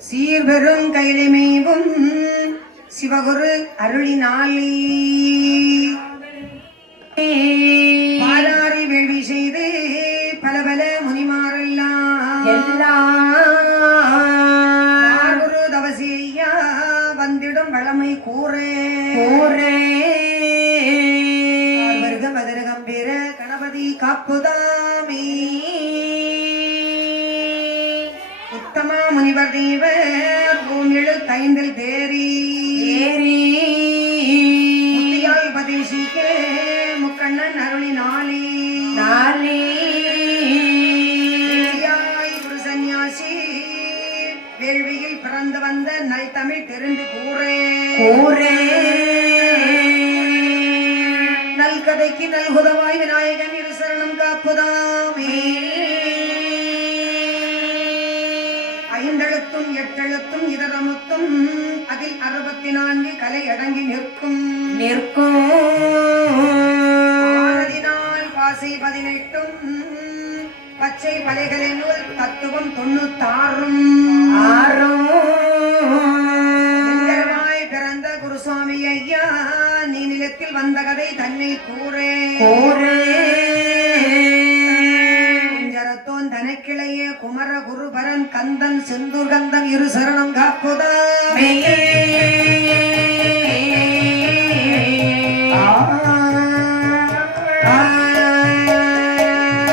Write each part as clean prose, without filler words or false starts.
சீர்பெரும் கையிலமைவும் சிவகுரு அருளினாலே பாராரி வேள்வி செய்து பல பல முனிமாரெல்லாம் குரு தவசியா வந்திடும் வளமை கூறே மதுர கம்பீர கணபதி காப்புதாமே உத்தமா முனிவர் தேவர் பூமிழு தைந்தில் தேரி முத்தியால் உபதேசிக்க முக்கண்ணன் அருளினாலே குரு சந்நியாசி வேள்வியில் பிறந்து வந்த நல் தமிழ் தெரிந்து கூறே நல் கதைக்கு நல்குதவாய் விநாயகன் இரு சரணம் காப்புதாமே ஐந்தெழுத்தும் எட்டெழுத்தும் இதரமுத்தும் அதில் 64 கலை அடங்கி நிற்கும் ஆனதினால் பாசை 18 பச்சை பலைகளினுள் தத்துவம் 96 பிறந்த குருசுவாமி ஐயா நீ நிலத்தில் வந்த கதை தன்னை கூறே குஞ்சரத்தோன் தனக்கிளைய குமர குருபரன் கந்தன் செந்தூர் கந்தன் இரு சரணம் காப்புதாமே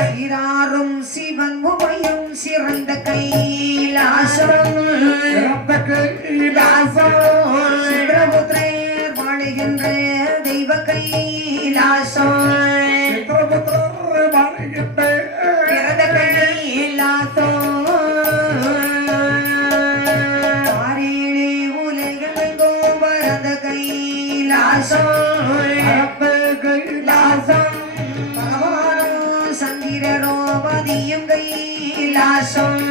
சீராரும் சிவன் உமையும் சிறந்த கைலாசம் சித்ரபுத்திரர் வாழுகின்ற தெய்வ கைலாசம் பிறந்த கைலாசம் ஆரேழு உலகெங்கோ வரத கைலாசம் பகவானோ சந்திரரோ பதியும் கைலாசம்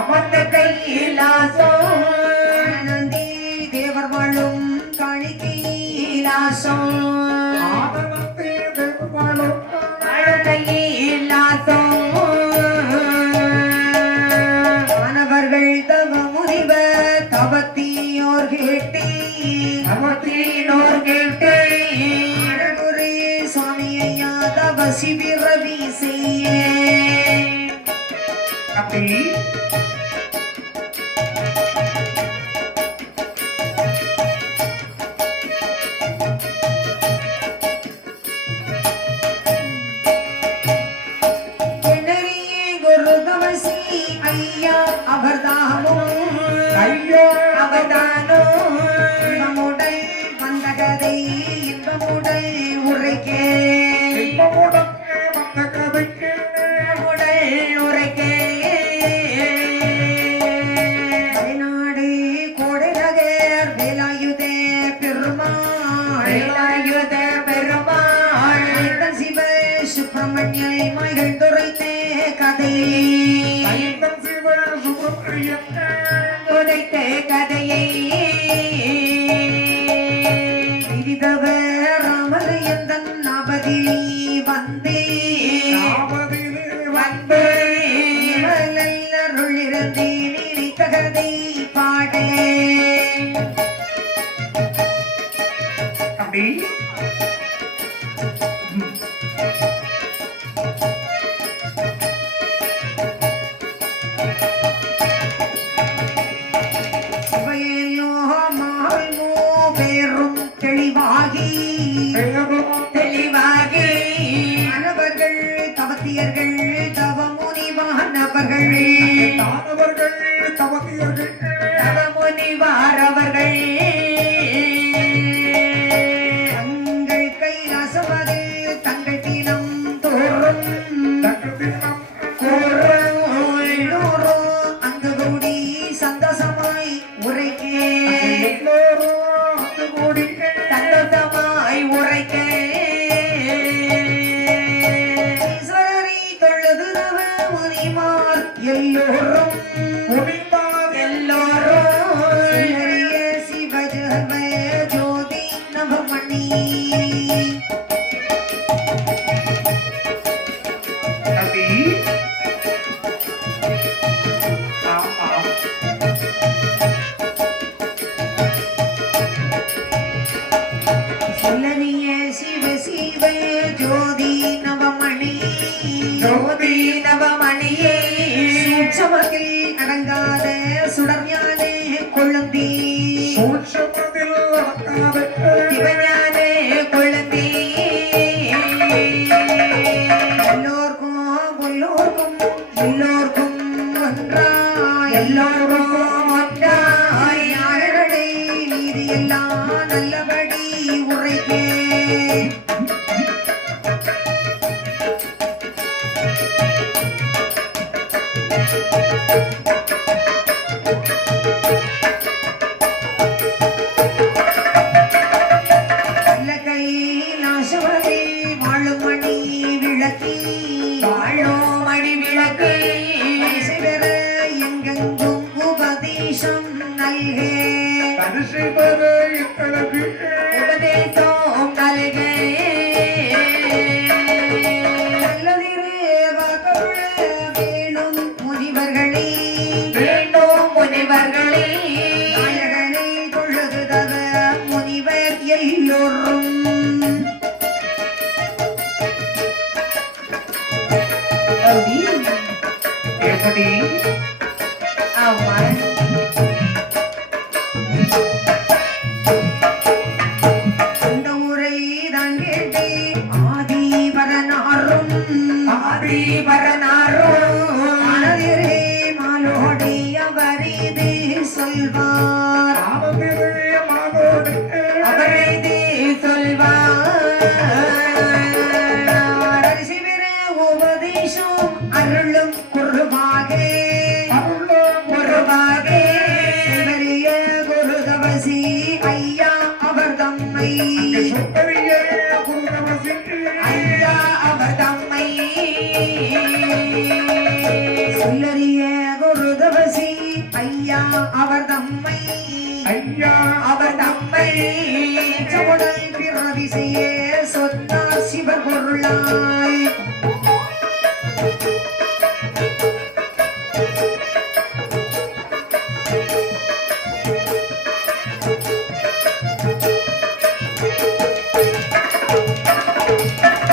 அமர்ந்த கைலாசம் நந்தி தேவர் வாழும் காளி கைலாசம் கைலாசம் மாணவர்கள் தவ முனிவர் தவத்தியோர் கேட்டே அழகுரே சுவாமி ஐயா தவ சிபிரவி செய்ய குரு தவசி ஐயா அவர்தானோ இன்பமுடல் வந்தகதை இன்பமுடல் உரைக்கே சுப்பிரமணியை மகள் துரைத்தே கதையை ராமர் எந்த நபதிலி வந்தே அருளிருந்தே நினைத்த கதை பாடே அப்படி தெளிவாகி அனவர்கள் தவத்தியர்கள் தவமுனிவானவர்கள் தவமுனிவாரவர்கள் தங்கள் கைலாசமது தங்கள் தினம் தோறும் நல்கே பரிசு பெற எங்கெங்கும் உபதேசம் நல்கே பரிசு பெற எங்களுக்கு உபதேசம் நல்கே நல்லதிரு வாக்கருள வேணும் முனிவர்களே வேண்டும் முனிவர்களே நாயகனை தொழுதுதவ முனிவர் எல்லோரும் எப்படி ஆமா இந்த முறை தான் கேட்டு ஆதிவரனாரும் ஆதிவரனாரும் மனதிரே மாலோடி அவரிது சொல்வார் அவரைது சொல்வார் பரிசு பெற உபதேசம் அருளும் குருவாக குருவாக பெரிய குரு தவசி ஐயா அவர் தம்மை ஐயா அவர் தம்மை சொல்லறிய குரு தவசி ஐயா அவர் தம்மை ஐயா அவர் தம்மை சமுடல் பிறவி செய்ய சொன்னார் சிவர் பொருளாய்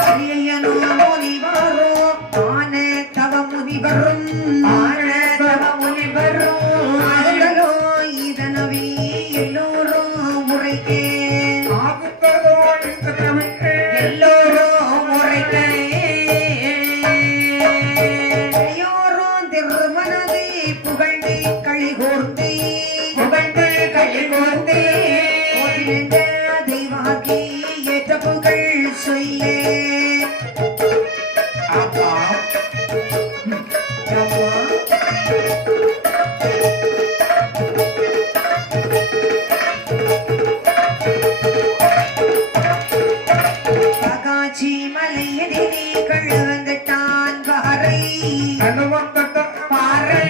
அரியனோ முனிவரோ ஆன தவ முனிவரும் ஆனந்தவ முனிவரும் ஆதலோ இதனவி எல்லோரும் உரைக்கே எல்லோரும் முறைக்கே எல்லோரும் திருமனதை புகழ்ந்து களிகூர்ந்து புகழ்ந்து களிகூர்ந்து போதிருந்த தெய்வாக்கி ஏற்ற புகழ் சொல்லே அப்பா காட்சி மலையதிலே கழுவந்துட்டான் பாறை பாறை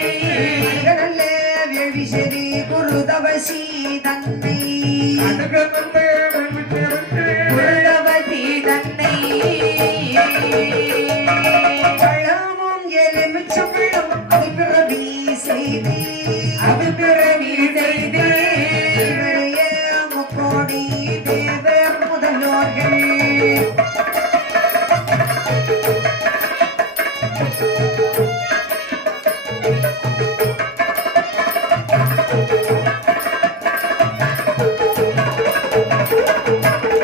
நல்ல வேள்வி சரி குரு தவசி தன்னை உள்ளவதி தன்னை பழமும் எலுமிச்சம்பழம் அது பிறவி செய்து அது பிறவி செய்து இவரைய முக்கோடி தேவர் முதல்வர்கள்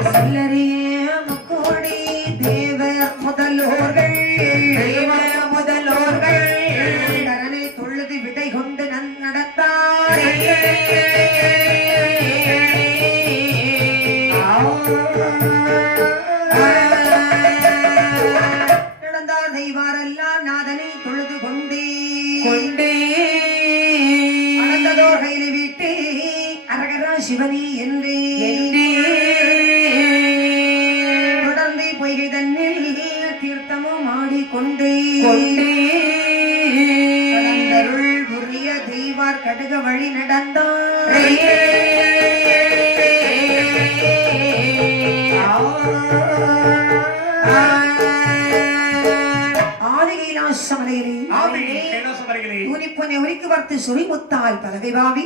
சொல்லறிய முக்கோடி தேவர் முதல்வர்கள் தெய்வ முதல்வர்கள் தரனை தொழுது விடை கொண்டு நடத்தார் நடந்தார் தெய்வாரெல்லாம் நாதனை தொழுது கொண்டே கொண்டே அனந்ததோர் கையில விட்டு அரகரா சிவனி என்றே தொடர்ந்து பொய்கை தன்னில் தீர்த்தமும் ஆடிக்கொண்டே கடந்தருள் புரிய தெய்வார் கடுக வழி நடந்தார் ஆதிகைலாசமலையிலே யூனிப்பொனை உரிக்கு வர்த்து சுரிமுத்தால் பலகை பாவி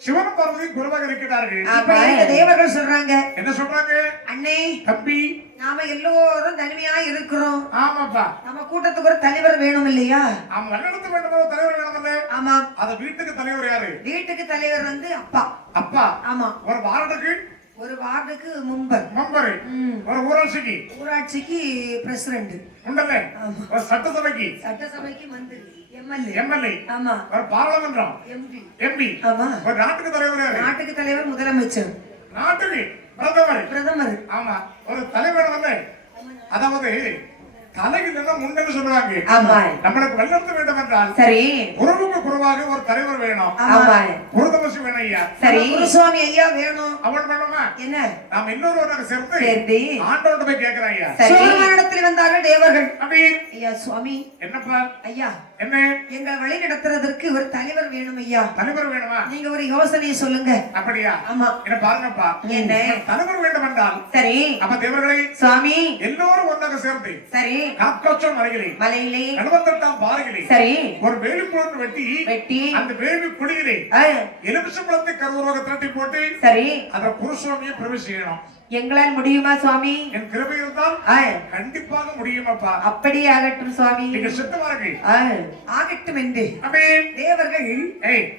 சிவன் பார்வதி குருவாக இருக்கிறார்கள் இப்ப இந்த தேவர்கள் சொல்றாங்க என்ன சொல்றாங்க அண்ணே தம்பி நாம எல்லோரும் தனிமையா இருக்கிறோம் ஆமாப்பா நம்ம கூட்டத்துக்கு ஒரு தலைவர் வேணும் இல்லையா ஆமா வழிநடத்த வேண்டும் தலைவர் வேணும்ல ஆமா அத வீட்டுக்கு தலைவர் யாரு வீட்டுக்கு தலைவர் வந்து அப்பா அப்பா ஆமா ஒரு வார்டுக்கு ஒரு வார்டுக்கு மெம்பர் மெம்பர் ஒரு ஊராட்சிக்கு ஊராட்சிக்கு பிரசிடண்ட் உண்டல்ல ஆமா. ஒரு சட்டசபைக்கு சட்டசபைக்கு மந்திரி எம்எல்ஏ எம்எல்ஏ ஆமா ஒரு பாராளுமன்றம் எம்பி எம்பி ஆமா ஒரு நாட்டுக்கு தலைவர் யாரு நாட்டுக்கு தலைவர் முதலமைச்சர் நாட்டுக்கு பிரதமர் பிரதமர் ஆமா ஒரு தலைவர் வந்து அதாவது தலையில் எல்லாம் முன்னன்னு சொல்லுவாங்க ஆமா நம்மளுக்கு வழிநடத்த வேண்டும் என்றால் சரி குருவுக்கு குருவாக ஒரு தலைவர் வேணும் ஆமா குருதமசி வேணும் ஐயா சரி குருசுவாமி ஐயா வேணும் அவன் வேணுமா என்ன நாம் இன்னொரு சேர்ந்து சேர்ந்து ஆண்டவன் போய் கேட்கிறேன் ஐயா சரி சோழமண்டலத்தில் வந்தார்கள் தேவர்கள். அப்படி ஐயா சுவாமி, என்னப்பா ஐயா என்ன எங்களை வழி நடத்துறதற்கு ஒரு தலைவர் வேணும் ஐயா. தலைவர் வேணுமா? நீங்க ஒரு யோசனையை சொல்லுங்க. அப்படியா? ஆமா. என்ன பாருங்கப்பா, என்ன தலைவர் வேண்டும் என்றால் சரி அப்ப தேவர்களை சுவாமி எல்லோரும் ஒன்றாக சேர்ந்து சரி காக்காச்சோன் மலையிலே மலையிலே 48ஆம் பாறையிலே சரி ஒரு வேலிப்புறம் வெட்டி வெட்டி அந்த வேலி குழியிலே எலுமிச்சம்பழத்தை கருவூராக திரட்டி போட்டு சரி அத குருசுவாமியை பிரவேசம் செய்யணும். எங்களால் முடியுமா சுவாமி? என் கிருபை இருந்தால் கண்டிப்பாக முடியுமாப்பா. அப்படியே ஆகட்டும் சுவாமி. நீங்க சித்தமார்கள் ஆகட்டும் என்று அமே தேவர்கள்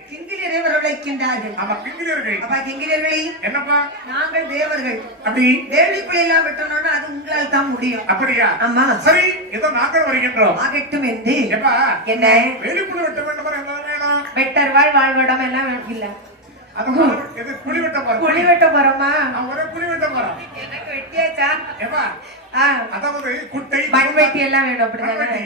கிங்கிலியரை வரவழைக்கின்றார்கள். ஆமா கிங்கிலியர்கள். அப்பா கிங்கிலியர்களே என்னப்பா? நாங்கள் தேவர்கள். அப்படி வேலிக்குள்ள எல்லாம் விட்டோம்னா அது உங்களால் தான் முடியும். அப்படியா? ஆமா. சரி இதோ நாங்கள் வருகின்றோம். ஆகட்டும் என்று எப்பா என்ன வேலிக்குள்ள வெட்ட வேண்டும் என்ன வேணும்? வெட்டர்வாள் வாழ்வடம் எல்லாம் இல்ல. குழி வெட்ட போறோமா? குழி வெட்ட போறோம். எனக்கு வெட்டியாச்சா? எப்பா அதாவது குட்டை மண்வெட்டி எல்லாம் வேணும் அப்படிதானே?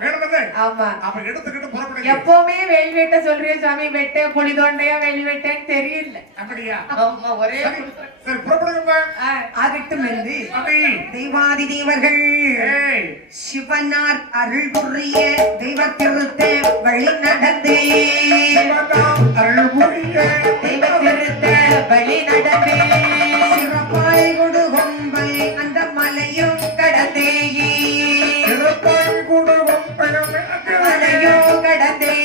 வேணும்ல. ஆமா. அப்ப எடுத்துக்கிட்டு புறப்படுங்க. எப்பவுமே வேலி வெட்ட சொல்றீங்க சுவாமி. வெட்ட குழி தோண்டையா வேலி வெட்டன்னு தெரியல. அப்படியா? ஆமா ஒரே சரி புறப்படுங்கப்பா. ஆகட்டும் என்று அப்படி தெய்வாதி தேவர்கள் சிவனார் அருள் புரிய தெய்வ திருத்த வழி நடந்தே அருள் புரிய தெய்வ திருத்த வழி நடந்தே சிறப்பாய் கொடுகொம்பை அந்த மலையும் கடந்தே மலையும் கடந்தே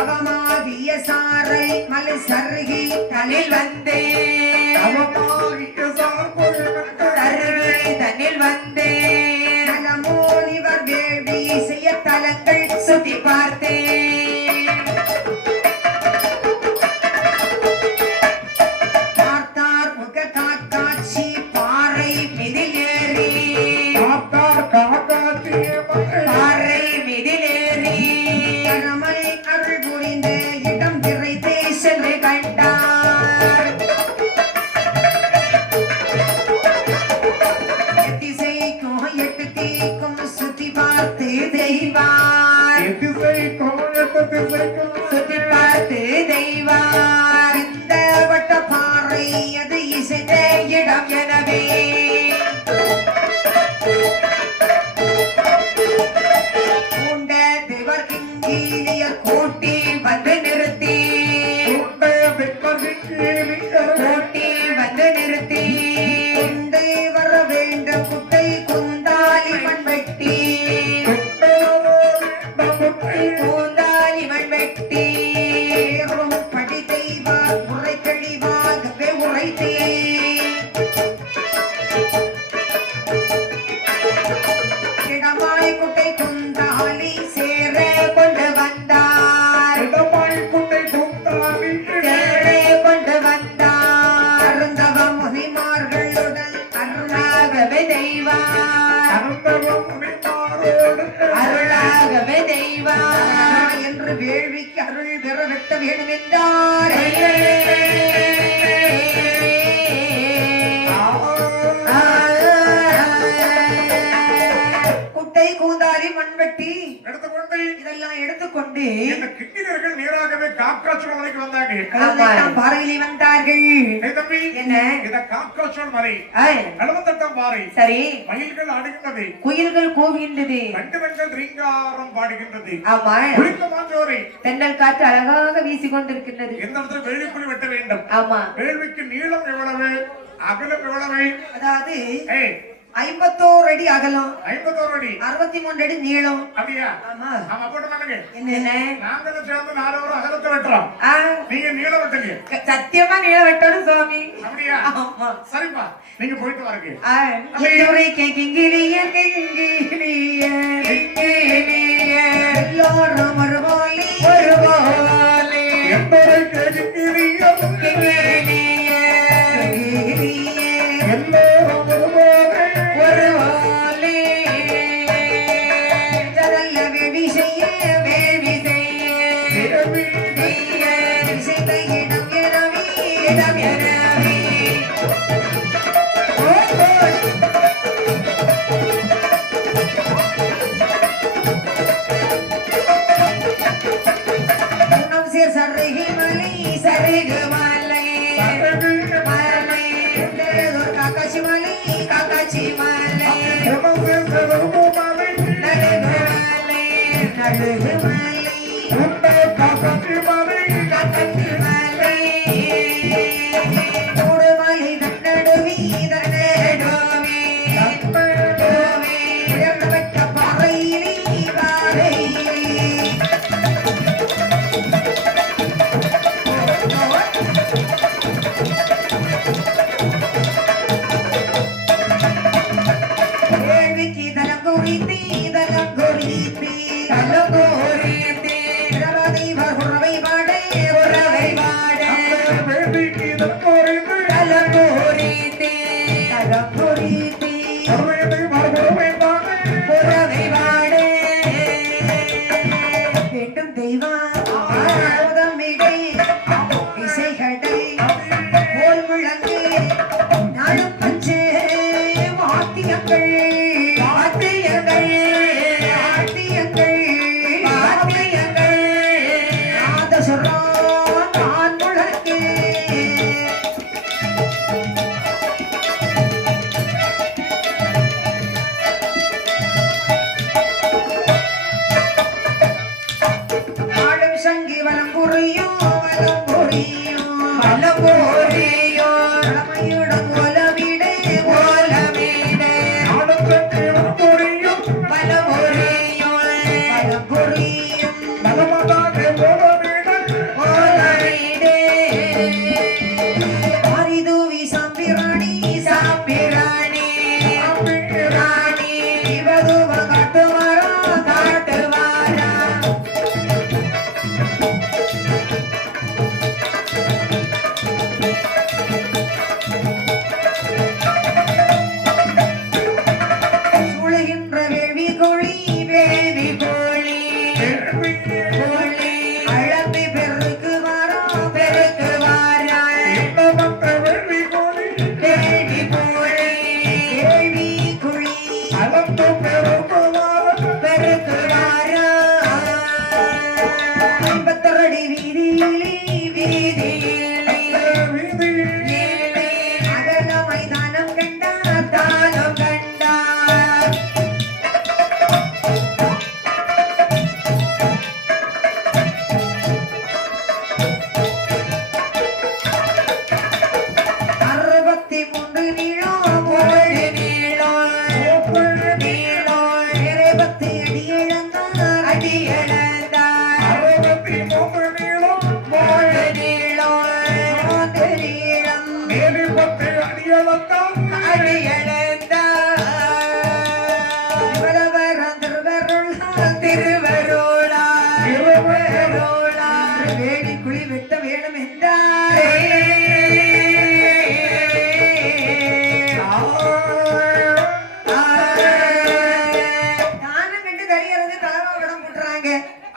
அவமாகிய சாரை மலை சருகி தனில் வந்தே சருகி தனில் வந்தே நலமோ இவர் வேள்வி செய்ய தலங்கள் சுத்தி பார்த்தே பார்த்தார் முக காக்காட்சி பாறை மிதில் ஏறி பாறை மிதில் ஏறி கடமை அருள் புரிந்த இடம் விரைத்தே சென்று கண்டார் எத்திசைக்கும் எட்டு தீக்கும் சுத்தி பார்த்து தெய்வார் சுத்தி பார்த்து தெய்வார் இந்த வட்ட பாறை அது இசைந்த இடம் எனவே பூண்ட தேவர் கிங்கிலியர் கூட்டி வந்து நிறுத்தி கூட்டி வந்து நிறுத்தி கொண்டு வர வேண்டும் குட்டை குந்தாலி மண்வெட்டி கூந்தாலி மண்வெட்டி படி தெய்வார் உரை கழிவாகவே உரைத்தே இடமாய் குட்டை குந்தாலி சேர கொண்டு வந்தார் சேர கொண்டு வந்தார் அருந்தவ முனிமார்களுடன் அருளாகவே தெய்வார் அருளாகவே தெய்வார் என்று வேள்விக்கு அருள் பெற வெட்ட வேண்டும் என்றார் குட்டை கூந்தாரி மண்வெட்டி எடுத்துக்கொண்டு இதெல்லாம் எடுத்துக்கொண்டு இந்த கிங்கிலியர்கள் நேராகவே காக்காச்சோன் மலைக்கு வந்தாங்க. பாறையிலே வந்தார்கள். தம்பி என்ன இத காக்காச்சோன் மலை 48ஆம் பாறை. சரி மயில்கள் ஆடுகின்றது, குயில்கள் கூவுகின்றது, கண்டனங்கள் ரீங்காரம் பாடுகின்றது. ஆமா குளிக்க மாஞ்சோரை தென்றல் காற்று அழகாக வீசிக் கொண்டிருக்கின்றது. எந்த இடத்துல வேள்விக்குழி வெட்ட வேண்டும்? ஆமா வேள்விக்கு நீளம் எவ்வளவு, அகலம் எவ்வளவு? அதாவது 51 அடி அகலம், 51 அடி, 63 அடி நீளம். அப்படியா? ஆமா ஆமா போட்டுனாங்க. என்ன நாங்க சேர்ந்து 4 ஒரு அகலத்தை வெட்டுறோம், நீங்க நீளம் வெட்டுங்க. சத்தியமா நீளம் வெட்டணும் சுவாமி. அப்படியா? ஆமா சரிப்பா, நீங்க போயிட்டு வாருங்க. கிங்கிலியர் கிங்கிலியர் கிங்கிலியர் எல்லாரும் ஒருபோலே ஒருபோலே என்பதை கிங்கிலியர் கிங்கிலியர் எல்லோரும் ஒருபோலே ஒருபோலே இதரல்ல வேள்வி செய்ய வேள்வி செய்ய செய்த இடம் எனவே இடம் எனவே செருகுமலை நடுகுமலை நடுகுமலை உண்டை காக்கத்தி மலை கத்தமலை மூடுமலை தன்னடுவி தன்னடுவி உயர்ந்த வெட்ட பாறையிலே பாறையிலே கேள்விக்கு தலம் குறித்தி தலம் குறித்தி தலம் குறித்தி இரவதெய்வர் உறவை பாடே உறவை பாடே வேண்டிக்கு தற்கொறிந்து தலம் குறித்தி தலம் குறித்தி சர்வேதை மறுபுறமே தானே உறவை பாடே வேண்டும் தெய்வம் ஆராதமிடை இசைகடை போல் முழங்கு நாளும் பஞ்சே வாத்தியங்கள் வாத்தியங்கள் வாத்தியங்கள் வாத்தியங்கள் நாதசுரம் நான் முழங்கு ஆடும் சங்கி வலம் புரியும் வலம் புரியும் வலம் புரியும் கடமையுடன் ஓலவிடே ஓலவிடே நாடும் சக்தியும் புரியும் வலம் புரியும் வலம் புரியும் நலமதாக போலவிட ஓலவிடே ஆரிதூவி சாம்பிராணி சாம்பிராணி ராணி இவதுவ காட்டுவாரா காட்டுவாரா சூழுகின்ற வேள்வி கோழி வேள்வி கோழி கோழி அழம்பி பெருக்கு வாரா பெருக்கு வாரா இன்னமற்ற வெள்ளி கோழி வேள்வி கோழி வேள்வி குழி அளந்து பெருகுமாறு பெருக்கு வாரா ஐம்பத்தொரடி வீதியிலே வீதியிலே வீதியில் அகல மைதானம் கண்டார் தானம் கண்டார் அறுபத்தி மூன்று நீளம் மூன்று நீளம் நீளம் 20 அடி இழந்தார் அடி இழந்தார் 63 நீளம் மூன்று நீளம் மூன்று நீளம் மேலி 10 அடியளந்தான் அடி இழந்தார் திருவரவரம் திருவருளால் திருவருளால் திருவருளால் வேடி குழி வெட்ட வேணும் என்றாரே தானம் கண்டு தரியறது தலைவா விடம் போட்டுறாங்க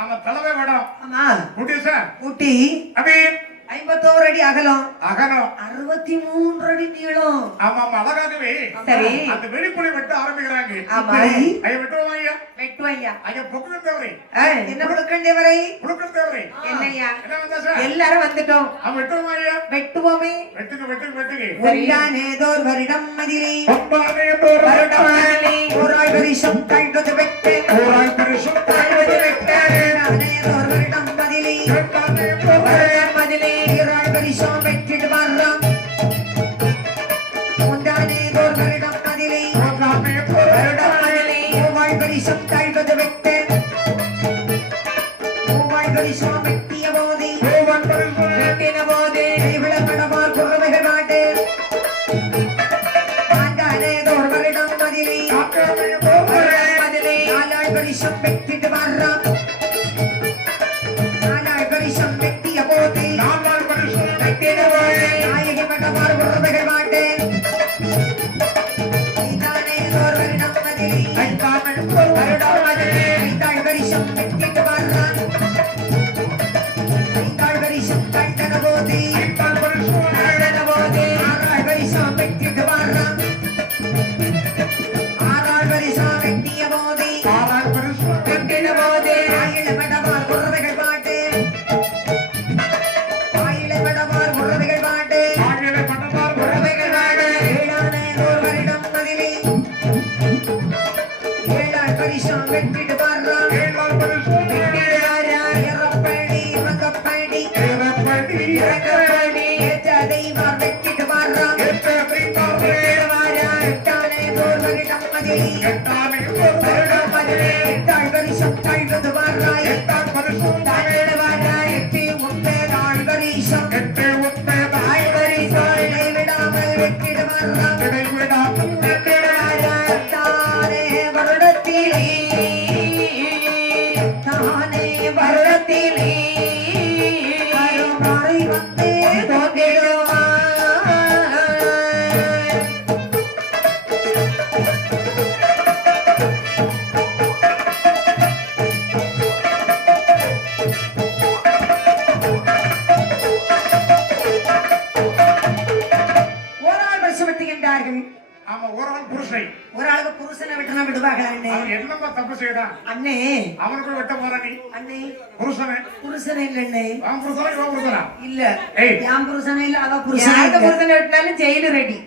அவன் தலைமை வேடம் ஆமா குட்டி சார் ஊட்டி அபீன் 51 அடி அகலம் அகனம் 63 அடி நீளம் ஆமா ஆமா அழகாகவே சரி. அந்த வெளிப்புலி வெட்ட ஆரம்பிக்கிறாங்க ஆமா. ஐயா வெட்டுவோம் ஐயா வெட்டுவையா ஐயா பொக்குகள் தேவரை என்ன புழுக்கண்டவரை புழுக்கள் தேவரை என்னையா என்ன வந்தா சார் எல்லாரும் வந்துட்டோம் அவன் வெட்டுவோம் ஐயா வெட்டுவோமே வெட்டுக்கு ஒன்றானேதோர் வருடம் மதிலே ஒன்றானே தோற வருடமானே ஓராள் வருஷம் கழ்வது வெட்டு ஓராள் பரிசும் கழ்வது வெட்டு நானேதோர் வருடம் மதிலே இரண்டானே தோற வருடம் மதிலே ஈராள் வருஷம் வெட்டிட்டு வர்றோம் ஒன்றானேதோர் வருடம் மதிலே ஒன்றானே தோற வருடம் மதிலே மூவாள் வருஷம் கழ்வது வெட்டு மூவாள் வருஷம் வெட்டிய போதே ஓவன் பரிசும் வெட்டின போதே விளம்படமார் குறவைகள் மாட்டு நான்கானேதோர் வருடம் மதிலே காக்கானே தோற மதிலே நாலாள் வருஷம் வெட்டிட்டு வர்றோம் நாலாள் வருஷம் வெட்டிய போதே நாலாள் பரிசும் வெட்டின போதே நாயகி மடமார் குறவைகள் மாட்டு ஐந்தானேதோர் வருடம் மதிலே ஐந்தானே தோற வருடம் மதிலே ஐந்தாள் வருஷம் வெட்டிட்டு வர்றோம் ஐந்தாள் வருஷம் கண்டன போதே ஐந்தாள் பரிசும் கண்டன போதே ஆறாள் வருஷம் வெட்டிட்டு வர்றோம் ஆறாள் வருஷம் வெட்டிய போதே ஆறாள் பரிசும் வெட்டின போதே ஆயில மடமார் குறவைகள் பாட்டு ஆயில மடமார் குறவைகள் பாட்டு ஆகியவை பட்டதார் குறவைகள் பாடு ஏழானே ஓர் வருடம் மதிலே பரிசம் வெட்டிட்டு வர்றான் இறப்படி இறக்கப்படி இறக்கப்படி ஏற்ற தெய்வம் வெட்டிட்டு வர்றான் எட்டானே போர் வருடம் மகிழி வருடம் மகிழே எட்டாள் பரிசம் கழுவது வர்றாய் தாழ வர்றாய் எட்டி உண்மை நாள் பரிசம் தாய் பரிசம் இடைவிடாமல் வெட்டிட்டு வர்றான் வெட்டிட்டு வர்றாய் தானே வருடத்திலே தானே வருடத்திலே கருமாறி வந்தே தோன்றிடுவான் ஓராள் பரிசு வெட்டுகின்றார்கள் ஆமா ஒரு ஆள் புருஷனை ஒரு ஆளுக்கு புருஷனை வெட்டினா விடுவாங்களா அண்ணே அவன் என்னமா தப்பு செய்யறான் அண்ணே அவனுக்கு வெட்ட போற நீ அண்ணே புருஷனை புருஷன் இல்ல அண்ணே அவன் புருஷனா இவன் புருஷனா இல்ல ஏய். என் புருஷன் இல்ல அவ புருஷன் யாருக்கு புருஷனை வெட்டினாலும் ஜெயிலு ரெடி.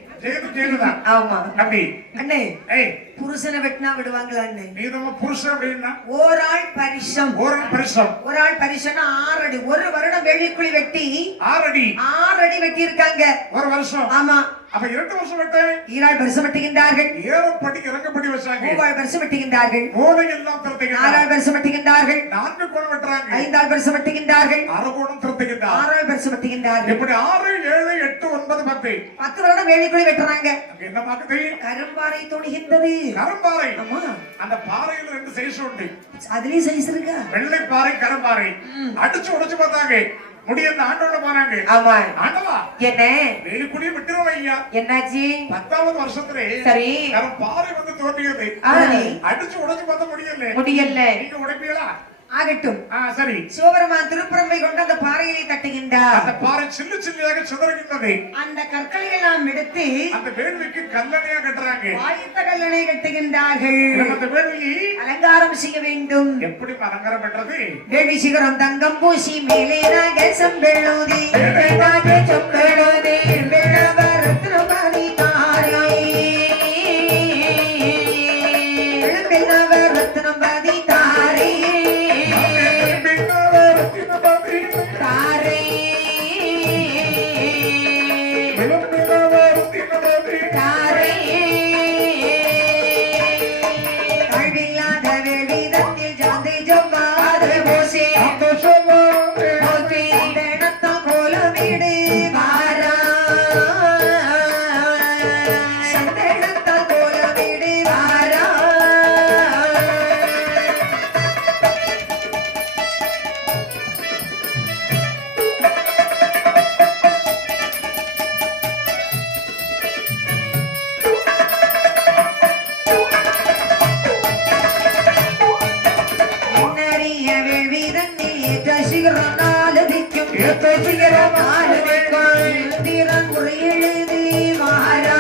ஜெயிலுதான் ஆமா. அப்படி அண்ணே ஏய் புருஷனை வெட்டினா விடுவாங்களா அண்ணே நீ நம்ம புருஷன் அப்படின்னா ஓராள் பரிசம் ஒரு ஆள் பரிசம் ஓராள் பரிசம்னா 6 அடி ஒரு வருடம் வெள்ளிக்குழி வெட்டி 6 அடி 6 அடி வெட்டி இருக்காங்க ஒரு வருஷம் ஆமா அப்ப 2 வருஷம் வெட்டேன் ஈராள் பரிசம் வெட்டுகின்றார்கள் ஏறப்படி இறங்கப்படி வச்சாங்க மூவாள் பரிசம் வெட்டுகின்றார்கள் மூளை எல்லாம் திறத்துகின்றார் 4 ஆள் பரிசம் வெட்டுகின்றார்கள் 4 கோணம் வெட்டுறாங்க 5 ஆள் பரிசம் வெட்டுகின்றார்கள் அரை கோணம் திறத்துகின்றார் 6 ஆள் பரிசம் வெட்டுகின்றார்கள் இப்படி 6 7 8 9 10 10 வருடம் வெள்ளிக்குழி வெட்டுறாங்க அங்க என்ன பாக்குது கரும்பாறை தோணுகின்றது கரம்பாறை ஆமா அந்த பாறையில 2 சைஸ் உண்டு அதுலயும் சைஸ் இருக்கா வெள்ளை பாறை கரம்பாறை அடிச்சு உடைச்சு பார்த்தாங்க முடிய ஆண்டோட போனாங்க ஆமா. ஆண்டவா என்ன வெளிக்குடிய விட்டுருவோம் ஐயா என்னாச்சு? 10வது வருஷத்துல சரி. பாறை வந்து தோன்றியது ஆ. அடிச்சு உடைச்சு பார்த்த முடியல முடியல. நீங்க உடைப்பீங்களா? ஆகட்டும் சரி. சிவபெருமான் திருப்பரம்பை கொண்டு அந்த பாறையை தட்டுகின்றார் அந்த பாறை சில்லு சில்லியாக சிதறுகின்றது அந்த கற்களை எல்லாம் எடுத்து அந்த வேள்விக்கு கல்லணையா கட்டுறாங்க வாய்த்த கல்லணை கட்டுகின்றார்கள் அந்த வேள்வி அலங்காரம் செய்ய வேண்டும் எப்படி அலங்காரம் பண்றது? வேள்வி சிகரம் தங்கம் பூசி மேலே நாகேசம் வெள்ளோதி நாகேசம் வெள்ளோதி ரத்னபாணி தாரை ரத்னபாதி தாரை தாரை தாரை அழியாத வெளிதத்தில் ஜாந்தை ஜொவ்வாத போசே போசே தேனத்தம் கோலமிடு வாரா சந்தேனத்தம் கோலமிடு வாரா என்னறிய வேள்விதன்னில் ஏற்ற சிகரம் நாலதிக்கும் ஏற்ற சிகரம் நாலதிக்கும் திறன் உரை எழுதி மாறா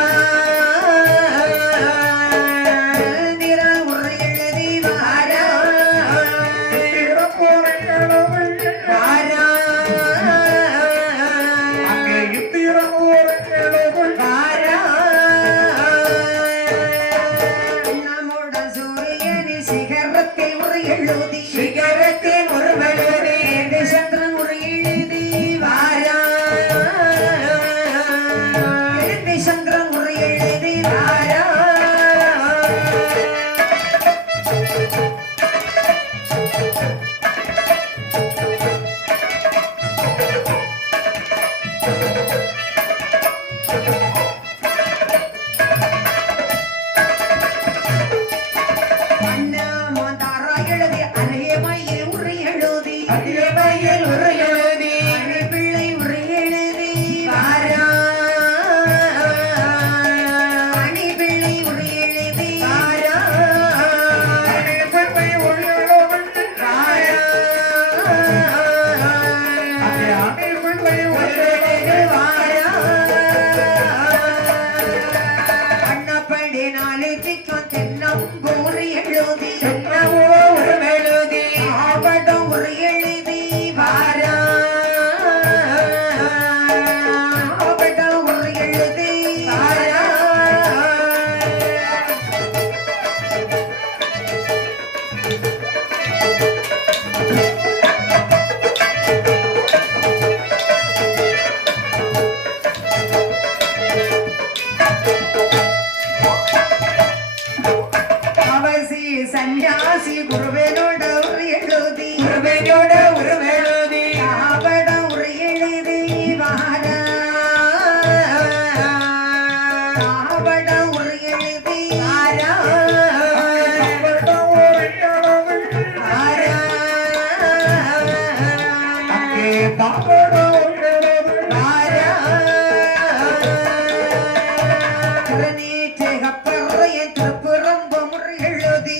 திறன் உரை எழுதி மாறா மாறா மாறா நம்முடன் சூரியனின் சிகரத்தில் உரை எழுதி சிகரத்தில் ஒரு வலுவே சந்திரன் உரை எழுதி வாரா சன்னியாசி குருவனோட ஒரு எழுதி குருவனோட உருவெழுதி ஆவட ஒரு எழுதி வார ஆவட ஒரு எழுதி ஆரா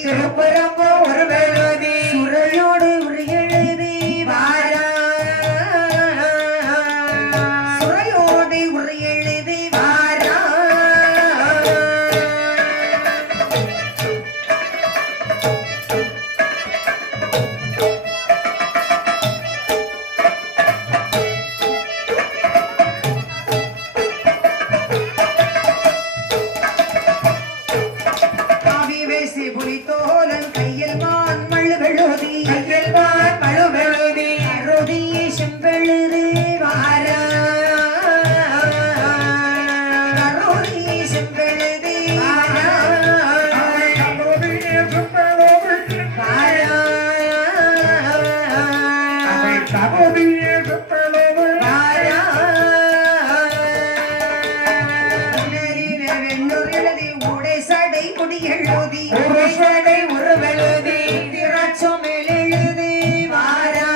திருப்புறம்போ உருவெழுதி சுரையோடு ஒரு எழுதி வாரா சுரையோடு ஒரு எழுதி வாரா காவி வேசி புலித்தோலன் கையில் மான் மழுவெழுதி கையில் மான் மழுவெழுதி அருதியை செம்பெழுதி வாரா அருதியை செம்பெழுதி வாரா வாரா வாரா உணரின வெண்ணூர் எழுதி உடை சடை முடி எழுதி உருவடை உருவெழுதி திராட்சம் மேல் எழுதி வாரா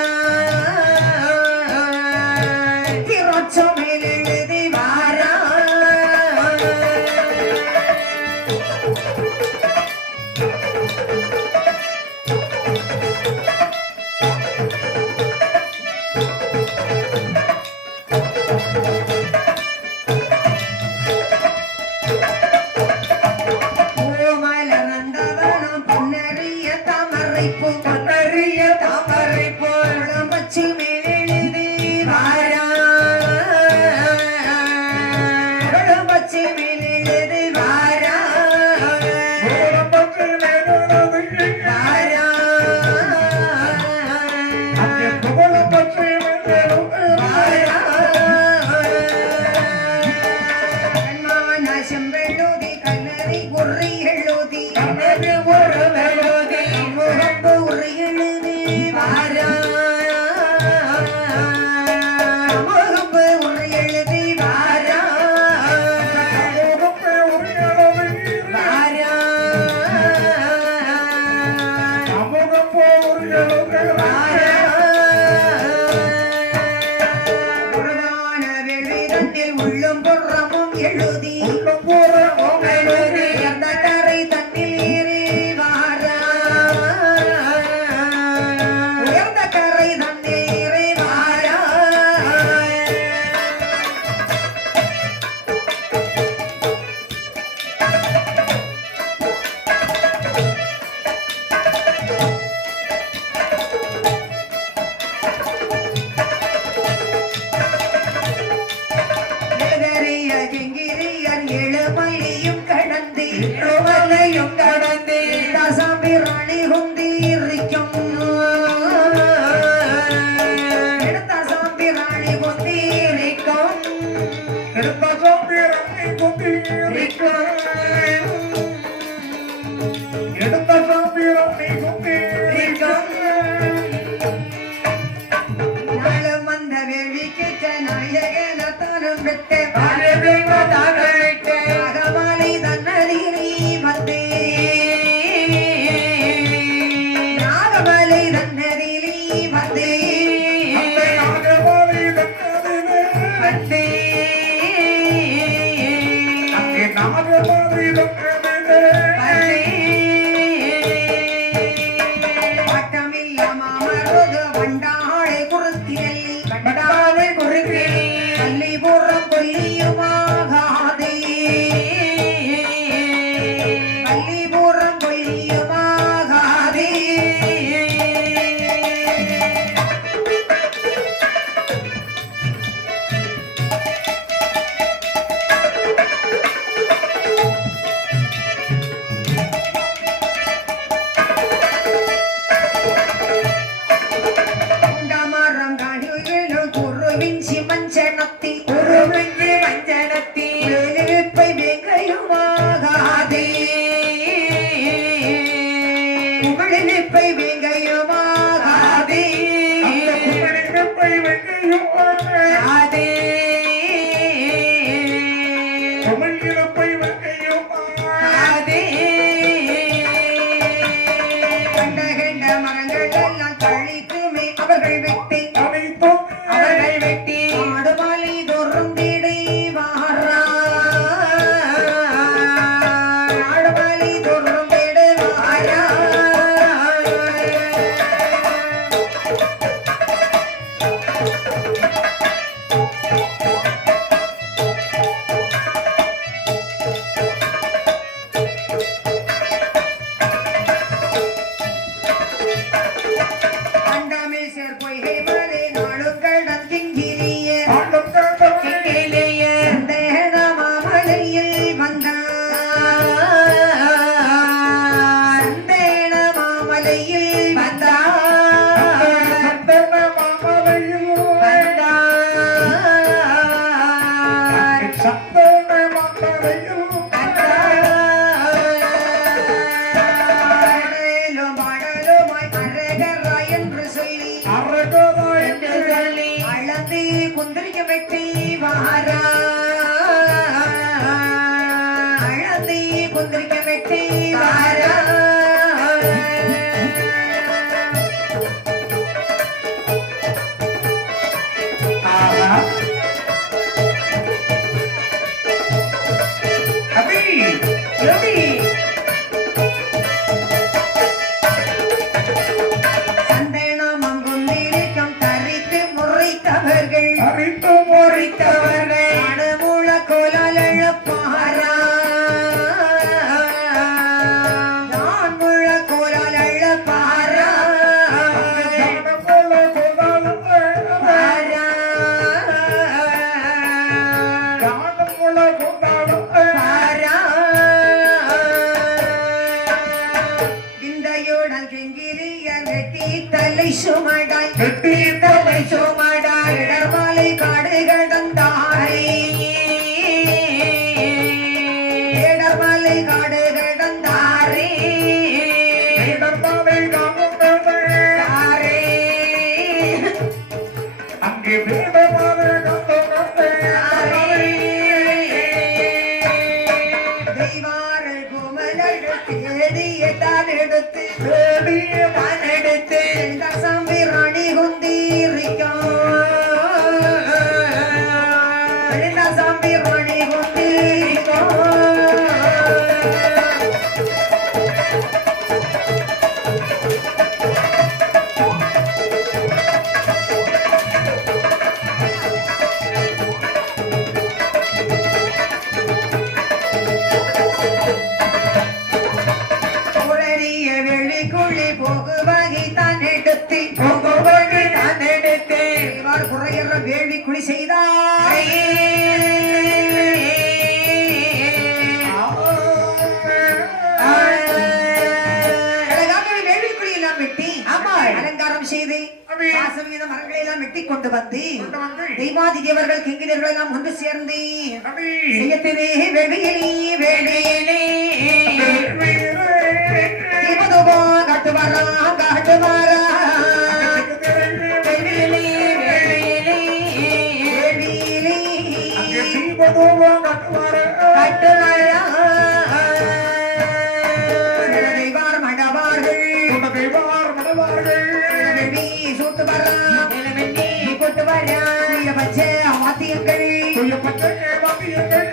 திராட்சம் மேல் எழுதி வாரா பூமலர்ந்தவனம் பொன்னறிய தாமரைப்பூ பொன்னறிய தாமரை போல் பச்சி மேல் எழுதி வாரா பச்சி மேல் எழுதி வாரா வாரா கண்மான செம்பெழுதி கல்லறி குறி எழுதி கண்ணது உருவெழுதி முகப்பு உரி எழுதி வாரா முகப்பு உரி எழுதி வாரா வாரா உருவான வெளிதன்னில் உள்ளும் புறமும் எழுதி உருவெழுதி உயர்ந்த கரை தன்னில் ஏறி வாரா உயர்ந்த கரை தன்னில் ஏறி வாரா எதறிய கிங்கிரியர் எழுமலையும் கடந்து திருமலையும் கடந்து தசாம்பிராணி குந்தீரிக்கும் தசாம்பிராணி குந்தீரிக்கும் நாளும் வந்த வேள்விக்கு நாயகன தரும் விட்டு அழுவிட்டு அகமாலை தன்னறியை வந்தே புகழிலிப்பை வேங்கையுமாகாதே அந்த குமரிப்பை வெங்கையும் அதே குமரிப்பை வெங்கையும் அதே கண்ட கண்ட மரங்கள் எல்லாம் கழித்துமே அவர்கள் வெட்டி அனைத்தும் அவர்கள் வெட்டி ஆடுமாலை தோறும் தேடை வாரா ஆடுமாலை தோறும் தேடை வாரா அண்டாமே சேர் பொய்கை மலை நாடுங்கள் நந்திங்கிரிய ஆடும் கண்டம் கிளியே தேன மாமலையில் வந்தான் தேன மாமலையில் வந்தான் சந்தன மாமலையில் சந்தன மாமலையில் பாடலும் பாடலுமாய் அரகராய் என்று சொல்லி அரகராய் அளந்து குந்திரிக்க வெட்டி வாரா அளந்து குந்திரிக்க வெட்டி வாரா அபி ரவி சந்தேனம் அங்குந்திரிக்கம் தரித்து முறைத்தவர்கள் அறிந்து முறித்தவர்கள் அணுமுழ கோலால் அழப்பாரா நான் முழ கோலால் அழப்பாரா ஜனமுள்ள கோதாலும் பாரா ஜனமுள்ள கோதாலும் பாரா விந்தையுடன் கிங்கிலியர் வெட்டி தலை சுமடாய் வெட்டி தலை சுமடாய் இடர்மாலை காடு கடந்தாரே இடர்மாலை காடு கடந்தாரே இடர்பாதை காணும் தாரே அங்கே வேடமாக தெய்வாரல் குமலர்கள் தேடிய தான் எடுத்து தான் எடுத்து தசம்பி ராணி குந்தீரிக்கும் தசம்பி ராணி குந்தீரிக்கும் உடறிய வெளிக்குள்ளி போகுவகை தான் எடுத்து போகுவகை தான் எடுத்து இவ்வாறு குறையிற வேள்வி குழி செய்தாய் அழகாக வேள்வி குழி எல்லாம் வெட்டி அலங்காரம் செய்து அபி. வாசவீத மரங்களை எல்லாம் வெட்டி கொண்டு வந்து கொண்டு வந்து. தெய்வாதி தேவர்கள் கிங்கிரர்கள் எல்லாம் ஒன்று சேர்ந்து அபி செய்யத்திலே வேள்வியிலே வேள்வியிலே வீரே தீபதூபோ காட்டுவாரா காட்டுவாரா வேள்வியிலே வேள்வியிலே வேள்வியிலே அங்கே தீபதூபம் கட்டுவாரே காட்டுவாரா தெய்வார் மடவார்கள் உன்னை தெய்வார் மடவார்கள் வேள்வி சூட்டுவாரா நிலவெண்ணி கொட்டு வரா பச்சை வாத்தியங்கள் துயப்பட்ட வாத்தியங்கள்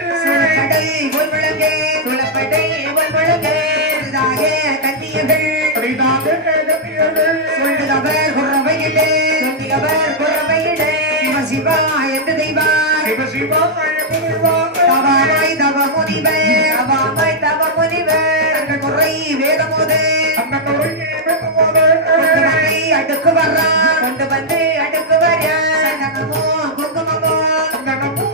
கடை போல் விளக்கு குளப்பட்டை வல்வழகே புதிதாக கட்டியர்கள் அரிதாக கட்டியர்கள் சொல்லுகவர் குறவையிலே சுத்திகவர் குறவையிடே சிவ சிவா என்று தெய்வார் சிவ சிவாய புரிவார் தவாய் தவ முனிவர் அவாமை தவ முனிவர் தங்கள் குறை வேதமோது அந்த நுழையை வெட்டுவோது அடுக்கு வர்றா கொண்டு வந்து அடுக்கு வரா சந்தனமோ குங்குமமோ அந்த நமோ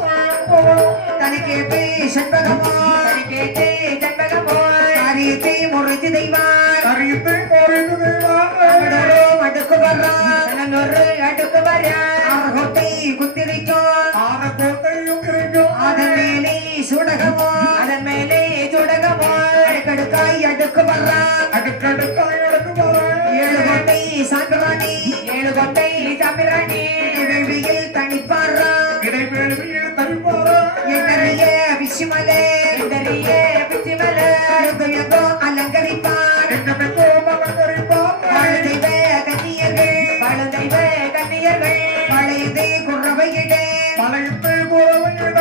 தனிக்கேட்டு செண்பகமோ கேட்டு ஜன்பகமோ காரியத்தை முறைத்து தெய்வார் அறிந்து போரிது தெய்வார் அடுக்கு வர்றா ஒரு அடுக்கு வரா ஆரகோட்டை குத்திரிக்கும் ஆன கோட்டையும் கிடைக்கும் அதன் மேலே சுடகமோ அதன் மேலே சுடகமோ அடுக்கடுக்காய் அடுக்கு வர்றா அடுக்கடுக்காய் அடுக்கு கொண்டை சமிரணி வேள்வியில் தனிப்பாரா இடைவேளையில் தவிப்பாரா எண்ணறிய விஷமலே எந்தரிய பிச்சிமல யுகோ அலங்கரிப்பார் என்னமெங்கோ மலங்கரிப்பார் தெய்வ கன்னியர்கள் வாழும் தெய்வ கன்னியர்கள் பழையதே குறவையிடே பழையத்தை போலவையிட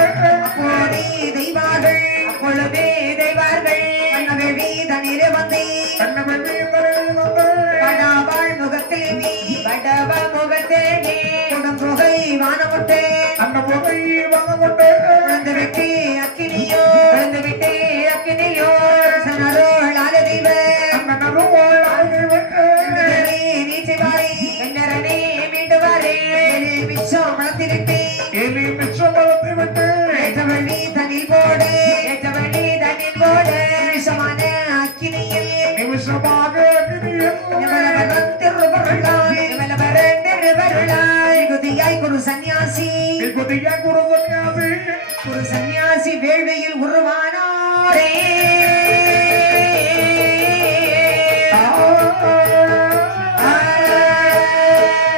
அப்போதே தெய்வார்கள் அப்பொழுதே தெய்வார்கள் அன்னவேள்வி தனிலே வந்தே கண்ணமை மீந்தரில் வந்து படாவாள் முகத்தில் நீ படவ முகத்தேனே குடம்புகை வானமுட்டே அந்த புகை வளமுட்டு குழந்தை வெட்டி அக்கினியோ விழுந்து விட்டு அக்கினியோ சனரோள் ஆல தெய்வ அந்த நடுவோள் ஆகிவிட்டு நீச்சிவாரி கண்ணரனே மீண்டு வாரே மிச்சம் வளர்த்திருட்டே எலி மிச்சம் வளர்த்து விட்டு ஏற்றவள்ளி தனில் போடு ஏற்றவழி தண்ணில் போட விஷமான அக்கினியில் நிமிஷமாக நிமலவரம் திருவருளாய் இவளவரன் திருவருளாய் குதியாய் குரு சந்நியாசி புதிய குரு சன்னியாசி குரு சந்நியாசி வேள்வியில் உருவானாரே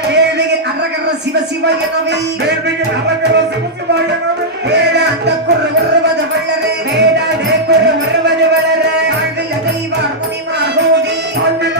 வேள்வியில் அரகர சிவ சிவ எனவே வேள்வியில் அலங்கர சிவசிவாயனவே வேதாந்த குரு உருவது வள்ளரே வேதாதே குரு வருவது வளர வாழ்வில் தெய்வார் முனிமார் கோடி வாழ்வில்